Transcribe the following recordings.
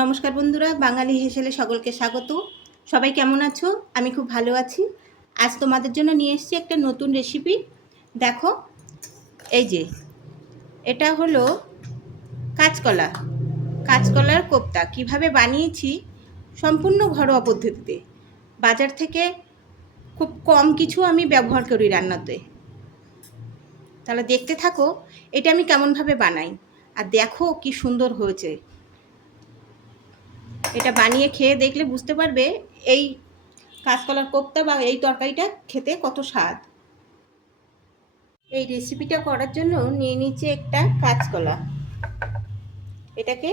নমস্কার বন্ধুরা, বাঙালি হেসেলে সকলকে স্বাগত। সবাই কেমন আছো? আমি খুব ভালো আছি। আজ তোমাদের জন্য নিয়ে এসেছি একটা নতুন রেসিপি। দেখো, এই যে এটা হলো কাঁচকলা, কাঁচকলার কোপ্তা। কিভাবে বানিয়েছি সম্পূর্ণ ঘরোয়া পদ্ধতিতে। বাজার থেকে খুব কম কিছু আমি ব্যবহার করি রান্নাতে। তাহলে দেখতে থাকো এটা আমি কেমনভাবে বানাই, আর দেখো কি সুন্দর হয়েছে। এটা বানিয়ে খেয়ে দেখলে বুঝতে পারবে এই কাঁচকলার কোপ্তা বা এই তরকারিটা খেতে কত স্বাদ। এই রেসিপিটা করার জন্য নিয়ে নিচ্ছি একটা কাঁচকলা। এটাকে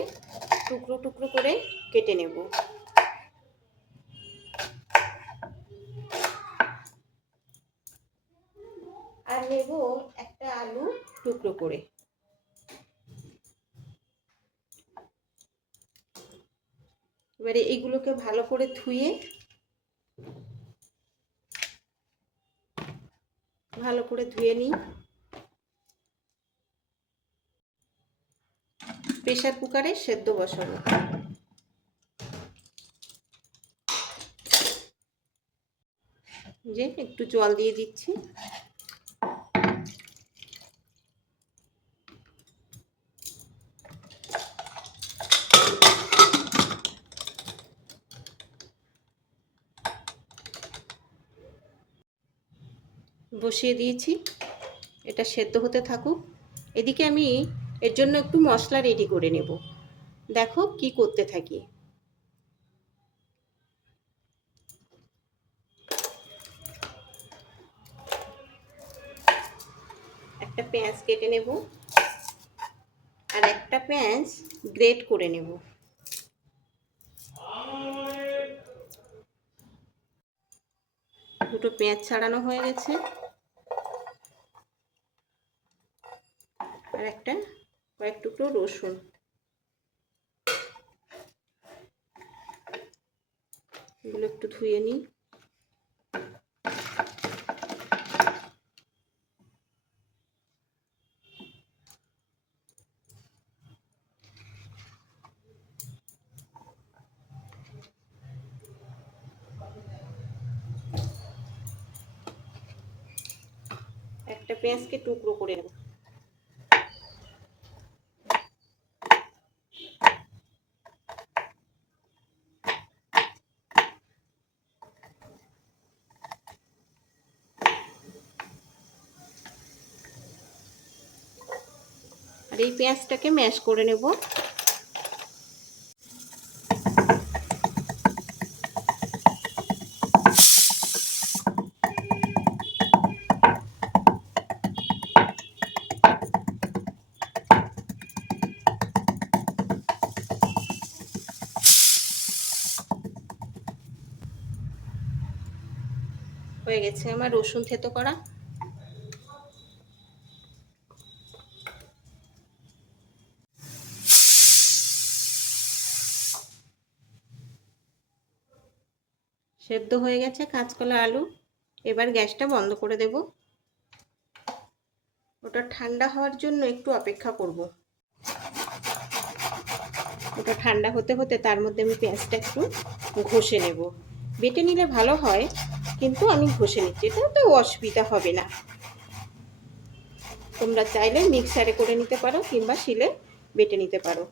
টুকরো টুকরো করে কেটে নেব। আর নেব একটা আলু টুকরো করে। এবারে এইগুলোকে ভালো করে ধুয়ে নিই। প্রেসার কুকারে সেদ্ধ বসাবো। যে একটু জল দিয়ে দিচ্ছি। বসিয়ে দিয়েছি, এটা সেদ্ধ হতে থাকুক। এদিকে আমি এর জন্য একটু মশলা রেডি করে নেব। দেখো কি করতে থাকি। একটা পেঁয়াজ কেটে নেব, আর একটা পেঁয়াজ গ্রেট করে নেব। দুটো পেঁয়াজ ছাড়ানো হয়ে গেছে। আর একটা কয়েক টুকরো রসুন। এগুলো একটু ধুয়ে নিই। একটা পেঁয়াজকে টুকরো করে নেব। আর এই পেঁয়াজটাকে ম্যাশ করে নেব। হয়ে গেছে আমার রসুন থেতো করা। সেদ্ধ হয়ে গেছে কাঁচকলা আলু। এবার গ্যাসটা বন্ধ করে দেব। ওটা ঠান্ডা হওয়ার জন্য একটু অপেক্ষা করব। ওটা ঠান্ডা হতে হতে তার মধ্যে আমি পেঁয়াজটা একটু ঘষে নেব। বেটে নিলে ভালো হয়, কিন্তু আমি ঘষে নিচ্ছি, এটা তো অসুবিধা হবে না। তোমরা চাইলে মিক্সারে করে নিতে পারো কিংবা শিলে বেটে নিতে পারো।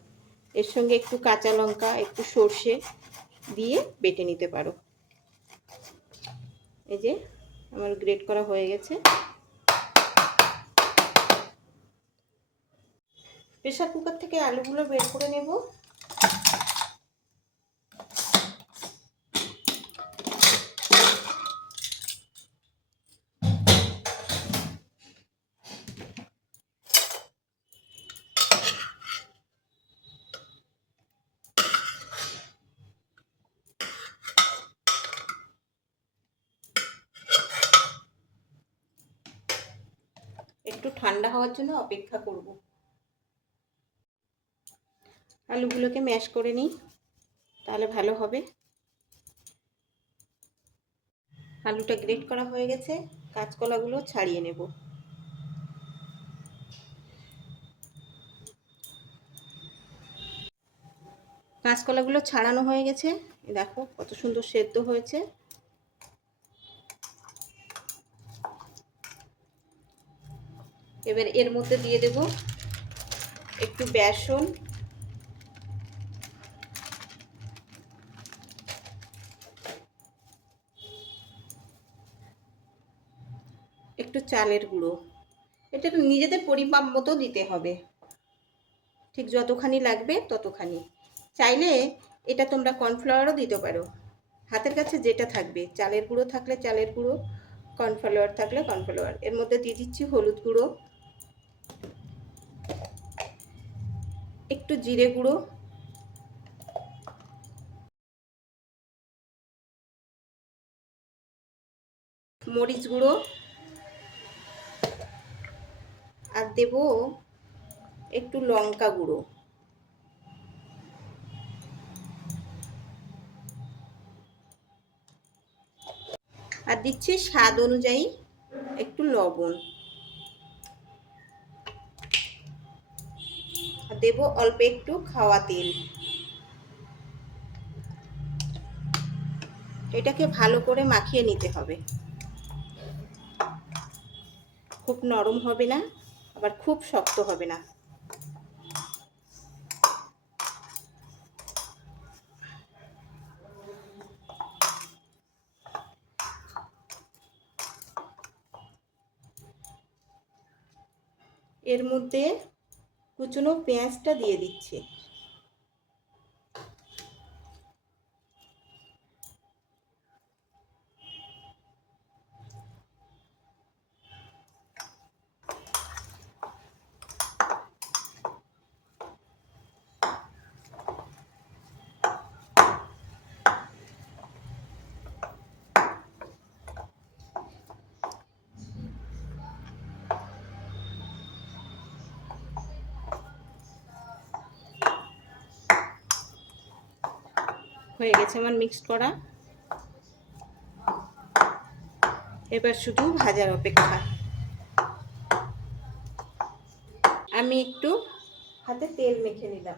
এর সঙ্গে একটু কাঁচা লঙ্কা, একটু সর্ষে দিয়ে বেটে নিতে পারো। এই যে আমার গ্রেট করা হয়ে গেছে। প্রেসার কুকার থেকে আলুগুলো বের করে নেব। একটু ঠান্ডা হওয়ার জন্য অপেক্ষা করব। আলুগুলোকে ম্যাশ করে নিই, তাহলে ভালো হবে। আলুটা গ্রেট করা হয়ে গেছে, কাঁচকলাগুলো ছাড়িয়ে নেব। কাঁচকলাগুলো ছাড়ানো হয়ে গেছে, দেখো কত সুন্দর সেদ্ধ হয়েছে। এবার এর মধ্যে দিয়ে দেব একটু বেসন, একটু চালের গুঁড়ো। এটা নিজেদের পরিমাপ মতো দিতে হবে, ঠিক যতখানি লাগবে ততখানি। চাইলে এটা তোমরা কর্নফ্লাওয়ারও দিতে পারো, হাতের কাছে যেটা থাকবে। চালের গুঁড়ো থাকলে চালের গুঁড়ো, কর্নফ্লাওয়ার থাকলে কর্নফ্লাওয়ার। এর মধ্যে দিয়ে দিচ্ছি হলুদ গুঁড়ো, একটু জিরে গুঁড়ো, মরিচ গুঁড়ো, আর দেব একটু লঙ্কা গুঁড়ো। আর দিচ্ছি স্বাদ অনুযায়ী একটু লবণ। আর দেব অল্প একটু খাওয়া তেল। এটাকে ভালো করে মাখিয়ে নিতে হবে। খুব নরম হবে না, আবার খুব শক্ত হবে না। এর মধ্যে কুচনো পেঁয়াজটা দিয়ে দিচ্ছি। হয়ে গেছে আমার মিক্সড করা। এবার শুধু ভাজার অপেক্ষা। আমি একটু হাতে তেল মেখে নিলাম।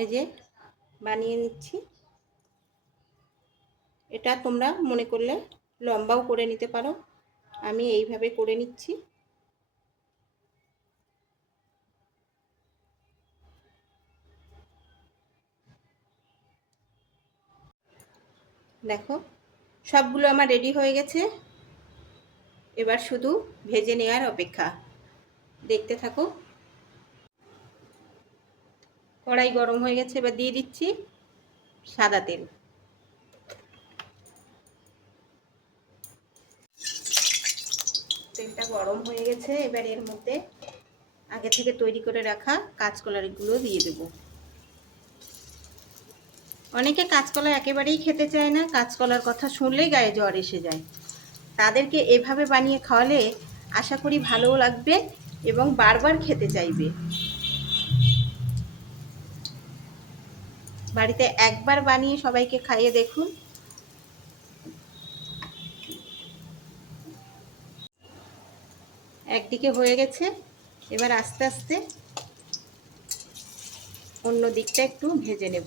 এই যে বানিয়ে নিচ্ছি। এটা তোমরা মনে করলে লম্বাও করে নিতে পারো, আমি এইভাবে করে নিচ্ছি। দেখো সবগুলো আমার রেডি হয়ে গেছে। এবার শুধু ভেজে নেওয়ার অপেক্ষা। দেখতে থাকো। কড়াই গরম হয়ে গেছে, এবার দিয়ে দিচ্ছি সাদা তেল। তেলটা গরম হয়ে গেছে, এবার এর মধ্যে আগে থেকে তৈরি করে রাখা কাঁচকলাগুলো দিয়ে দেব। অনেকে কাঁচকলা একেবারেই খেতে চায় না, কাঁচকলার কথা শুনলেই গায়ে জ্বর এসে যায়। তাদেরকে এভাবে বানিয়ে খাওয়ালে আশা করি ভালোও লাগবে এবং বারবার খেতে চাইবে। বাড়িতে একবার বানিয়ে সবাইকে খাইয়ে দেখুন। একদিকে হয়ে গেছে, এবার আস্তে আস্তে অন্য দিকটা একটু ভেজে নেব।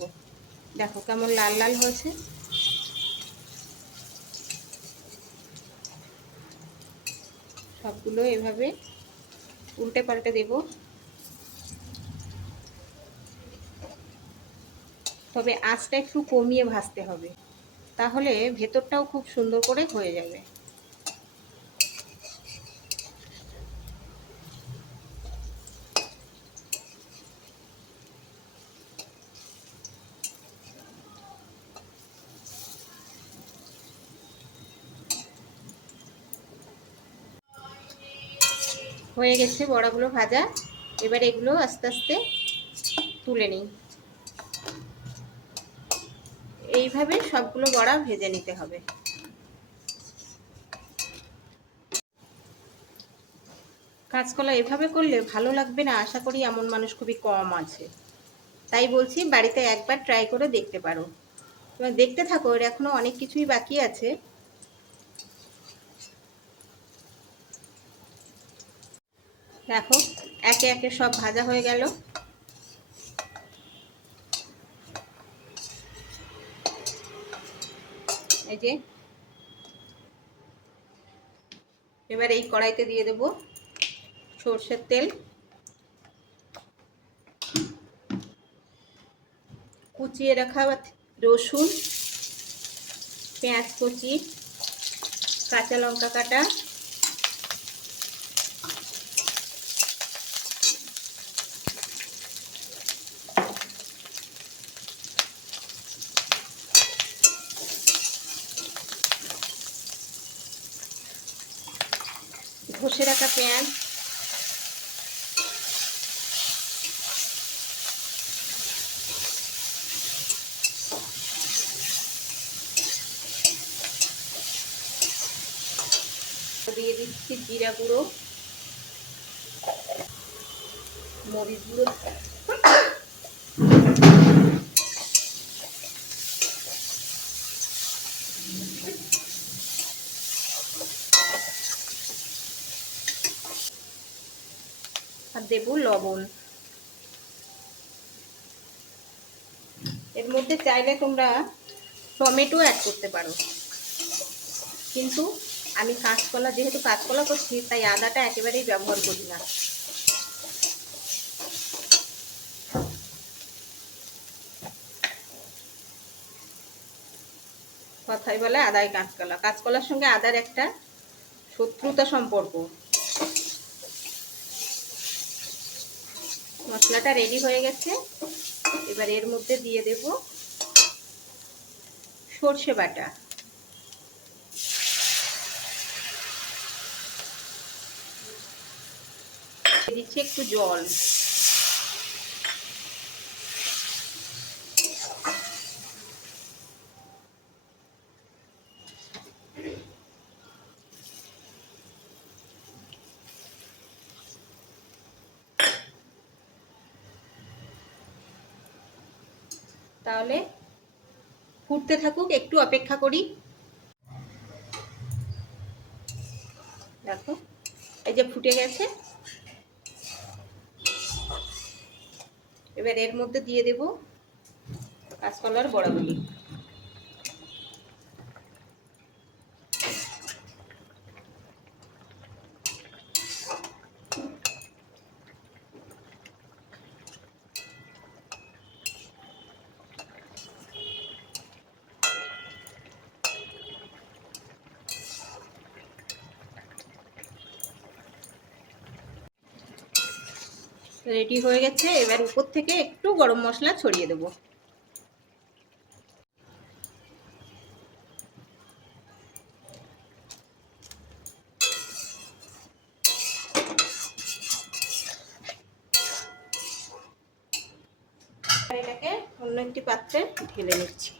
দেখো কেমন লাল লাল হয়েছে। সবগুলো এভাবে উল্টে পাল্টে দেব। তবে আঁচটা একটু কমিয়ে ভাজতে হবে, তাহলে ভেতরটাও খুব সুন্দর করে হয়ে যাবে। হয়ে গেছে বড়াগুলো ভাজা। এবার এগুলো আস্তে আস্তে তুলে নিই। এইভাবে সবগুলো বড়া ভেজে নিতে হবে। কাঁচকলা এভাবে করলে ভালো লাগবে না আশা করি, এমন মানুষ খুবই কম আছে। তাই বলছি বাড়িতে একবার ট্রাই করে দেখতে পারো। তোমরা দেখতে থাকো, এর এখনো অনেক কিছুই বাকি আছে। দেখো একে একে সব ভাজা হয়ে গেল। এই যে এবার এই কড়াইতে দিয়ে দেব সরষের তেল, কুচিয়ে রাখা রসুন, পেঁয়াজ কুচি, কাঁচা লঙ্কা কাটা, ঘষে রাখা পেঁয়াজ, দিয়ে দিচ্ছি জিরা গুঁড়ো, মরিচ গুঁড়ো, আর দেব লবণ। এর মধ্যে চাইলে তোমরা টমেটো অ্যাড করতে পারো, কিন্তু আমি কাঁচকলা, যেহেতু কাঁচকলা করছি তাই আদাটা একেবারেই ব্যবহার করি না। কথাই বলে আদায় কাঁচকলা, কাঁচকলার সঙ্গে আদার একটা শত্রুতা সম্পর্ক। মশলাটা রেডি হয়ে গেছে, এবার এর মধ্যে দিয়ে দেব সর্ষে বাটা, দিচ্ছি একটু জল, তাহলে ফুটতে থাকুক, একটু অপেক্ষা করি। দেখো এই যে ফুটে গেছে, এবার এর মধ্যে দিয়ে দেব কাঁচকলার বড়াগুলি। রেডি হয়ে গেছে, এবার উপর থেকে একটু গরম মশলা ছড়িয়ে দেব। এটাকে অন্য একটি পাত্রে ঢেলে নিচ্ছি।